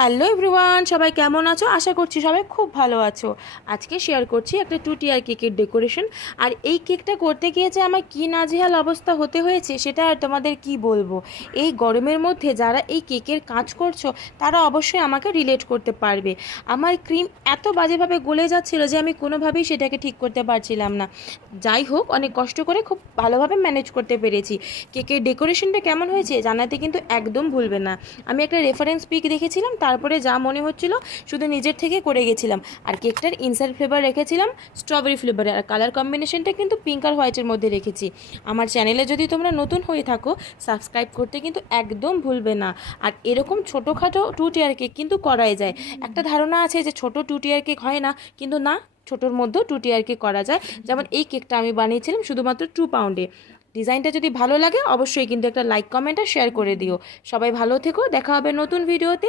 Hello everyone, সবাই কেমন আছো? আশা করছি সবাই খুব ভালো আছো। আজকে শেয়ার করছি একটা 2 টিয়ার কেকের ডেকোরেশন। আর এই কেকটা করতে গিয়ে যে আমার কী নাজেহাল অবস্থা হতে হয়েছে সেটা আর তোমাদের কি বলবো। এই গরমের মধ্যে যারা এই কেকের কাজ করছো তারা অবশ্যই আমাকে রিলেট করতে পারবে। আমার ক্রিম এত বাজেভাবে গলে যাচ্ছিলো যে আমি কোনোভাবেই সেটাকে ঠিক করতে পারছিলাম না। যাই হোক, অনেক কষ্ট করে খুব ভালোভাবে ম্যানেজ করতে পেরেছি। কেকের ডেকোরেশনটা কেমন হয়েছে জানাতে কিন্তু একদম ভুলবে না। আমি একটা রেফারেন্স পিক দেখেছিলাম, তারপরে যা মনে হচ্ছিল শুধু নিজের থেকে করে গেছিলাম। আর কেকটার ইনসাইড ফ্লেভার রেখেছিলাম স্ট্রবেরি ফ্লেভারে, আর কালার কম্বিনেশনটা কিন্তু পিঙ্ক আর হোয়াইটের মধ্যে রেখেছি। আমার চ্যানেলে যদি তোমরা নতুন হয়ে থাকো সাবস্ক্রাইব করতে কিন্তু একদম ভুলবে না। আর এরকম ছোটোখাটো 2 টিয়ার কেক কিন্তু করাই যায়। একটা ধারণা আছে যে ছোট 2 টিয়ার কেক হয় না, কিন্তু না, ছোটোর মধ্যেও 2 টিয়ার কেক করা যায়। যেমন এই কেকটা আমি বানিয়েছিলাম শুধুমাত্র 2 পাউন্ডে। ডিজাইনটা যদি ভালো লাগে অবশ্যই কিন্তু একটা লাইক কমেন্ট আর শেয়ার করে দিও। সবাই ভালো থেকো, দেখা হবে নতুন ভিডিওতে।